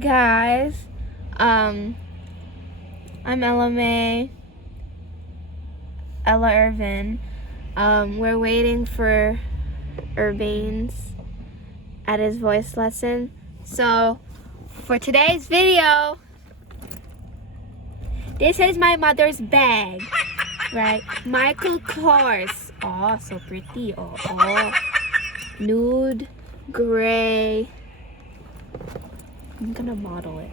guys, I'm 𝗘𝗹𝗹. We're waiting for 𝗪𝗵𝘁'𝘀 at his voice lesson. So for today's video, this is my mother's bag, right? Michael Kors. Oh, so pretty. Oh, nude gray. I'm gonna model it.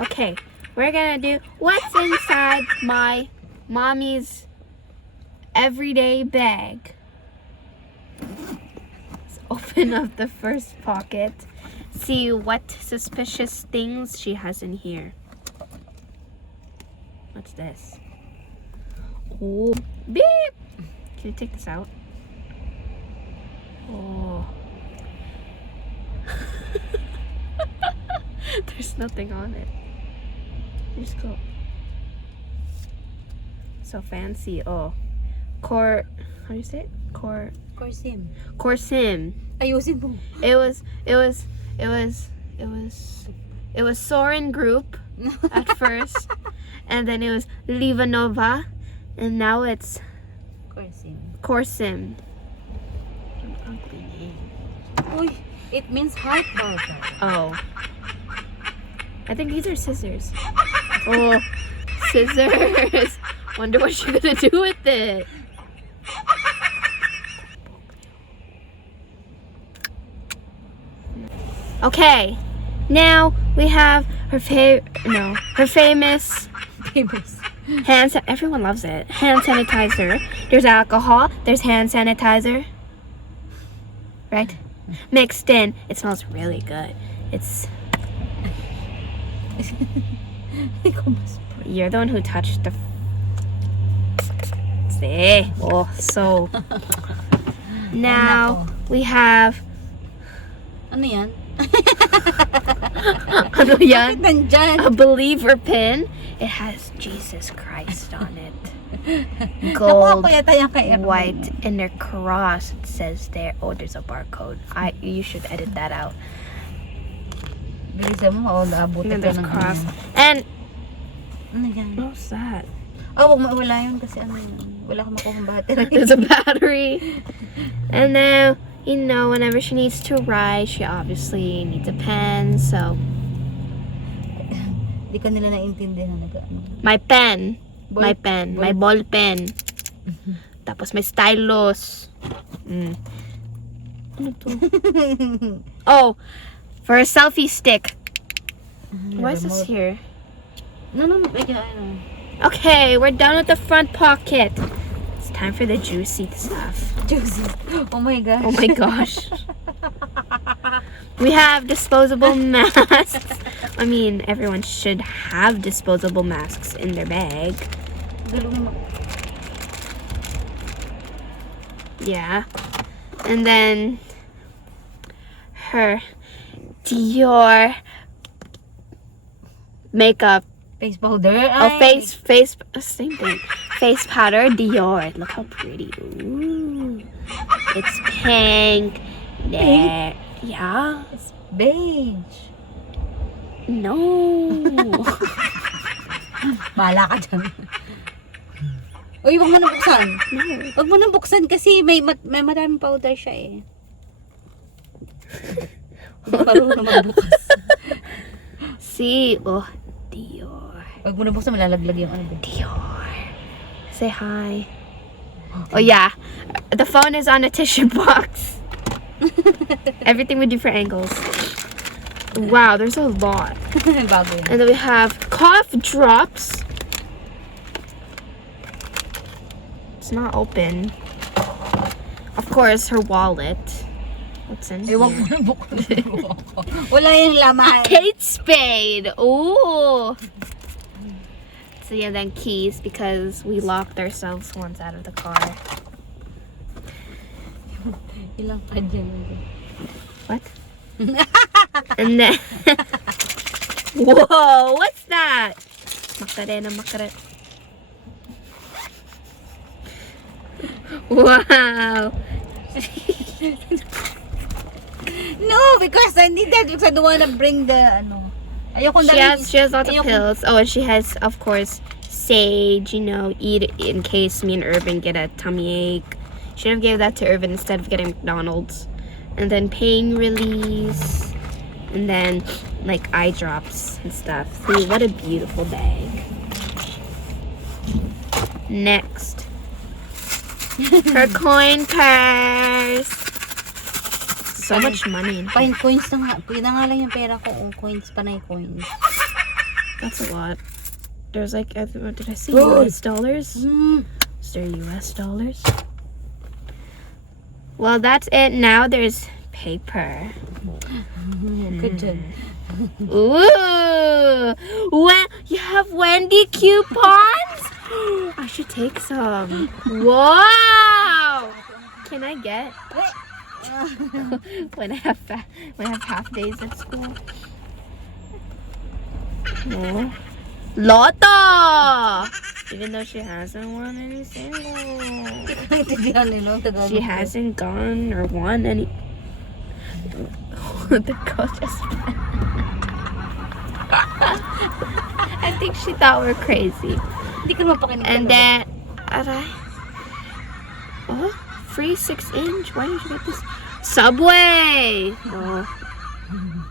Okay, we're gonna do what's inside my mommy's everyday bag. Let's open up the first pocket. See what suspicious things she has in here. What's this? Oh, beep! Can you take this out? Oh. There's nothing on it. Just go. So fancy. Oh. How do you say it? 𝗪𝗵𝘁'𝘀. Ayusin mo. It was Soren Group at first, and then it was 𝗪𝗵𝘁'𝘀, and now it's 𝗪𝗵𝘁'𝘀. An ugly name. Uy, it means heart burger. Oh. I think these are scissors. Oh, scissors. Wonder what she's gonna do with it. Okay, now we have her famous hand. Everyone loves it. Hand sanitizer. There's alcohol. There's hand sanitizer. Right? Mixed in. It smells really good. You're the one who touched the. See? Oh, so. Now we have. Ano yan? Ano yan? Nandyan. A believer pin. It has Jesus Christ on it. Gold, white, and a cross. It says there. Oh, there's a barcode. You should edit that out. Bilisan mo, naabot And there's cross. And ano yan? what's that? Oh, wala yun kasi ano yun. Wala akong makuha battery. There's a battery. And then, you know, whenever she needs to write, she obviously needs a pen. So Di ka nila naintindihan. my pen. My ball pen. Tapos may stylus. Ano to? Oh, for a selfie stick. Why is this here? No. Okay, we're done with the front pocket. It's time for the juicy stuff. Juicy. Oh my gosh. Oh my gosh. We have disposable masks. I mean, everyone should have disposable masks in their bag. Yeah. And then her Dior makeup. Face powder. Oh, same thing. Face powder, Dior. Look how pretty. Ooh. It's pink. There. Yeah. It's beige. No. Bahala ka dyan. Uy, wag mo nang buksan. No. Wag mo nang buksan kasi may maraming powder siya eh. Marunong magbukas. See? Oh, Dior. Wag mo nang buksan, malalaglag yung ano. Dior. Say hi. Oh yeah. The phone is on a tissue box. Everything we do for angles. Wow, there's a lot. And then we have cough drops. It's not open. Of course, her wallet. What's in here? Wala yung laman. Kate Spade. Ooh. So yeah, then keys because we locked ourselves once out of the car. Ilang pa dyan. What? And then, whoa, what's that? Macarena. Wow. No, because I need that because I don't wanna bring the Ayoko She has lots of pills. Oh, and she has, of course, sage, you know, eat it in case me and Irvin get a tummy ache. Should have gave that to Irvin instead of getting McDonald's. And then pain release. And then, like, eye drops and stuff. See, what a beautiful bag. Next. Her coin purse. So much money in here. Pain coins na nga. Pina nga lang yung pera ko. Coins, panay coins. That's a lot. There's like, what did I see? Oh. US dollars? Is there US dollars? Well, that's it. Now there's paper. Good job. Ooh! You have Wendy coupons? I should take some. Wow! Can I get? when I have half days at school. No. Lotto! Even though she hasn't won any singles. She hasn't gone or won any. The girl just I think she thought we're crazy. And then oh, free 6-inch. Why did you get this? Subway. Oh.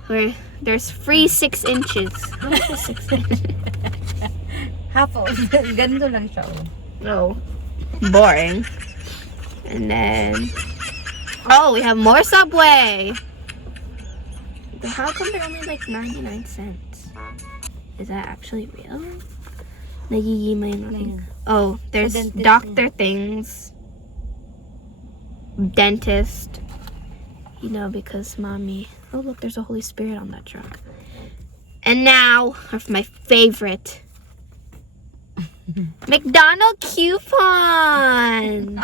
Where there's free 6 inches. How much is 6 inches? Half of ganito lang siya. No. Boring. And then oh, we have more Subway. How come they're only like 99 cents? Is that actually real? Oh, there's doctor things. Dentist. You know, because mommy. Oh, look, there's a Holy Spirit on that truck. And now, my favorite. McDonald's coupons.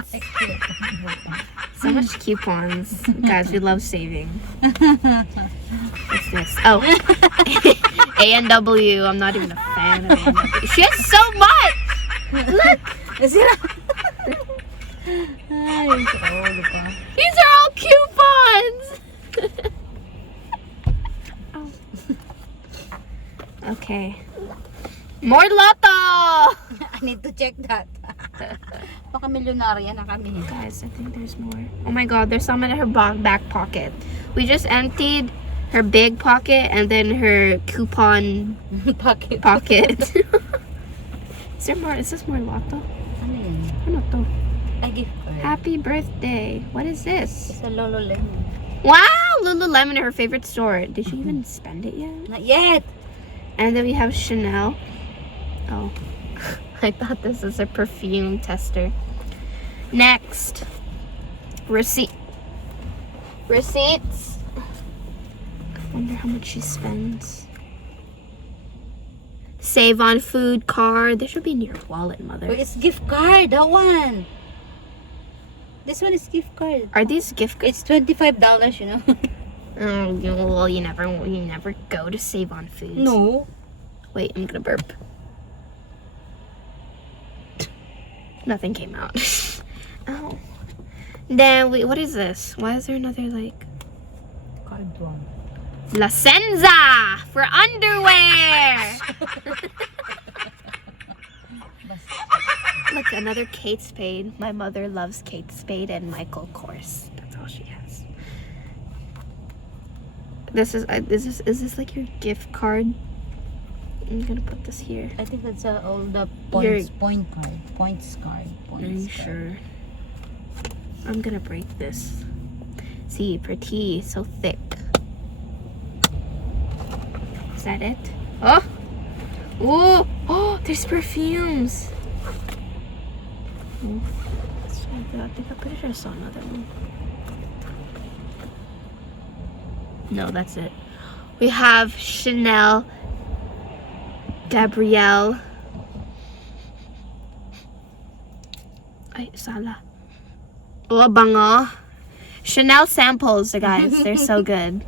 So much coupons. Guys, we love saving. What's this? Oh. A&W. I'm not even a fan of A&W. She has so much! Look! These are all coupons! Oh. Okay. More Lotto! I need to check that. Baka milyonarya na kami. Guys, I think there's more. Oh my god, there's some in her back pocket. We just emptied her big pocket and then her coupon pocket. Is there more? Is this more Lotto? Ano yun? Ano to? A gift card. Happy birthday. What is this? It's a Lululemon. Wow! Lululemon, her favorite store. Did she even spend it yet? Not yet. And then we have Chanel. Oh. I thought this was a perfume tester. Next. Receipts. I wonder how much she spends. Save on food card. This should be in your wallet, mother. Wait, it's gift card. That one. This one is gift card. Are these gift cards? It's $25, you know. Oh, well, you never go to save on foods. No. Wait, I'm gonna burp. Nothing came out. Oh. Then wait, what is this? Why is there another like Card one. La Senza for underwear? Look, another Kate Spade. My mother loves Kate Spade and Michael Kors. That's all she has. Is this like your gift card? I'm gonna put this here. I think that's all the points card. Are you sure? I'm gonna break this. See, pretty, so thick. Is that it? Oh! Ooh! Oh, there's perfumes! Oh, I think I'm pretty sure I saw another one. No, that's it. We have Chanel, Gabrielle. Ay, sala. Oh, bango. Chanel samples, guys. They're so good.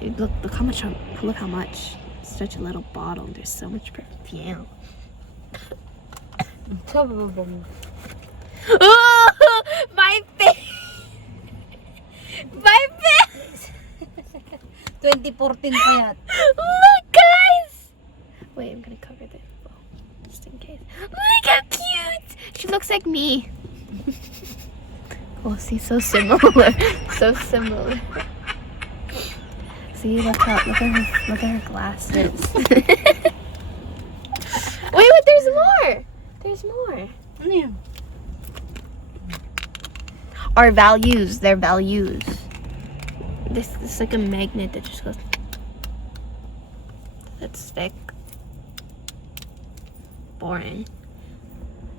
Look how much. Look how much. Such a little bottle. There's so much perfume. Oh, my face. My face. 2014 pa yan. Look, guys! Wait, I'm gonna cover this just in case. Look how cute! She looks like me. Oh, see, so similar. So similar. See, look at her glasses. Wait, there's more! There's more. Ano yun? Our values, their values. This is like a magnet that just goes. That's stick. Boring.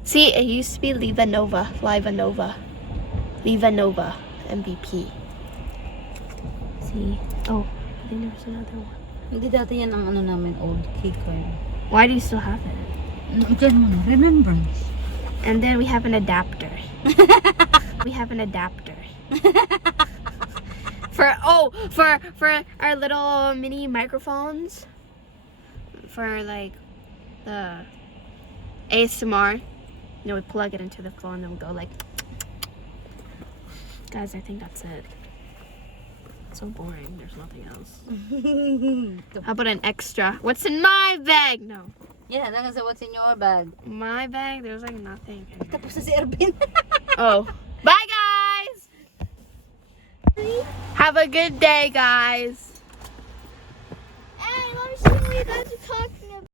See, it used to be 𝗪𝗵𝘁'𝘀, 𝗪𝗵𝘁'𝘀, MVP. See? Oh, I think there's another one. Hindi dati yan ang ano namin, old key card. Why do you still have it? Diyan mo na, remembrance. And then we have an adapter. We have an adapter. For our little mini microphones. For like the ASMR. You know, we plug it into the phone and we go like. Guys, I think that's it. It's so boring. There's nothing else. How about an extra? What's in my bag? No. Yeah, that is what's in your bag. My bag? There's like nothing in there. Tapos na si Ervin. Oh. Bye, guys! Have a good day, guys. Hey, let me see what you guys are talking about.